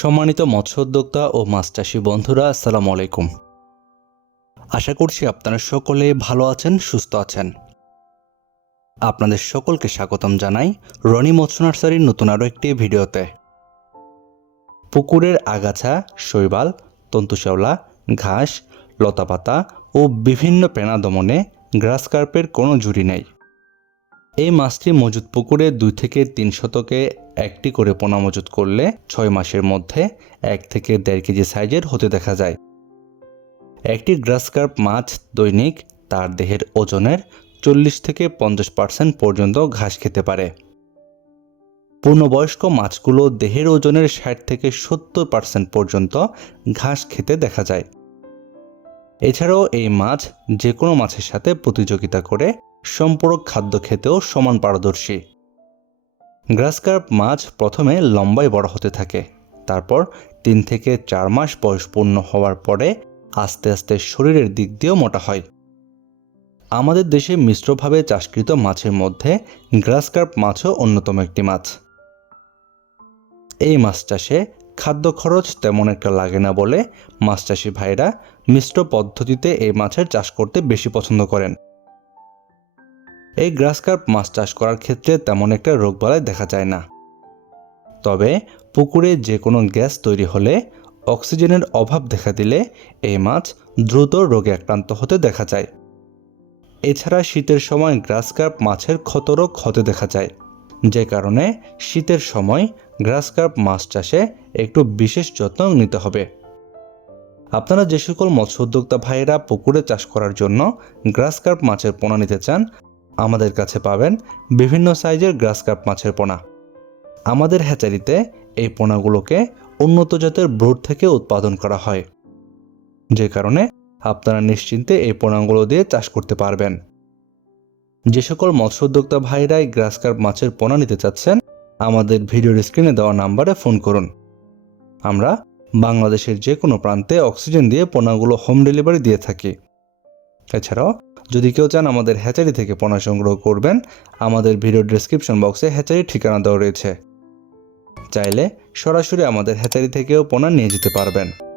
সম্মানিত মৎস্য উদ্যোক্তা ও মাছ চাষি বন্ধুরা, আসসালামু আলাইকুম। আশা করছি আপনারা সকলে ভালো আছেন, সুস্থ আছেন। আপনাদের সকলকে স্বাগতম জানাই রনি মৎস্য নার্সারির নতুন আরও একটি ভিডিওতে। পুকুরের আগাছা, শৈবাল, তন্তুশেওলা, ঘাস, লতাপাতা ও বিভিন্ন পেনা দমনে গ্রাস কার্পের কোনো জুড়ি নেই। এই মাছটি মজুদ পুকুরে দুই থেকে তিন শতকে একটি করে পোনা মজুত করলে ছয় মাসের মধ্যে এক থেকে দেড় কেজি সাইজের হতে দেখা যায়। একটি গ্রাস কার্প মাছ দৈনিক তার দেহের ওজনের চল্লিশ থেকে পঞ্চাশ পার্সেন্ট পর্যন্ত ঘাস খেতে পারে। পূর্ণবয়স্ক মাছগুলো দেহের ওজনের ষাট থেকে সত্তর পার্সেন্ট পর্যন্ত ঘাস খেতে দেখা যায়। এছাড়াও এই মাছ যে কোনো মাছের সাথে প্রতিযোগিতা করে সম্পূরক খাদ্য খেতেও সমান পারদর্শী। গ্রাসকার্প মাছ প্রথমে লম্বায় বড় হতে থাকে, তারপর তিন থেকে চার মাস বয়স পূর্ণ হওয়ার পরে আস্তে আস্তে শরীরের দিক দিয়েও মোটা হয়। আমাদের দেশে মিশ্রভাবে চাষকৃত মাছের মধ্যে গ্রাসকার্প মাছও অন্যতম একটি মাছ। এই মাছ চাষে খাদ্য খরচ তেমন একটা লাগে না বলে মাছ চাষি ভাইরা মিশ্র পদ্ধতিতে এই মাছের চাষ করতে বেশি পছন্দ করেন। এই গ্রাসকার্প মাছ চাষ করার ক্ষেত্রে তেমন একটা রোগবালাই দেখা যায় না। তবে পুকুরে যে কোনো গ্যাস তৈরি হলে অক্সিজেনের অভাব দেখা দিলে এই মাছ দ্রুত রোগে আক্রান্ত হতে দেখা যায়। এছাড়া শীতের সময় গ্রাসকার্প মাছের ক্ষতরোগ হতে দেখা যায়, যে কারণে শীতের সময় গ্রাসকার্প মাছ চাষে একটু বিশেষ যত্ন নিতে হবে। আপনারা যে সকল মৎস্য উদ্যোক্তা ভাইয়েরা পুকুরে চাষ করার জন্য গ্রাসকার্প মাছের পোনা নিতে চান আমাদের কাছে পাবেন বিভিন্ন সাইজের গ্রাসকার্প মাছের পোনা। আমাদের হ্যাচারিতে এই পোনাগুলোকে উন্নত জাতের ব্রুড থেকে উৎপাদন করা হয়। যে কারণে আপনারা নিশ্চিন্তে এই পোনাগুলো দিয়ে চাষ করতে পারবেন। যে সকল মৎস্য উদ্যোক্তা ভাইরাই গ্রাসকার্প মাছের পোনা নিতে চাচ্ছেন, আমাদের ভিডিওর স্ক্রিনে দেওয়া নাম্বারে ফোন করুন। আমরা বাংলাদেশের যে কোনো প্রান্তে অক্সিজেন দিয়ে পোনাগুলো হোম ডেলিভারি দিয়ে থাকি। এছাড়াও যদি কেউ চান আমাদের হ্যাচারি থেকে পোনা সংগ্রহ করবেন, আমাদের ভিডিও ডিসক্রিপশন বক্সে হ্যাচারির ঠিকানা দেওয়া রয়েছে। চাইলে সরাসরি আমাদের হ্যাচারি থেকেও পোনা নিয়ে যেতে পারবেন।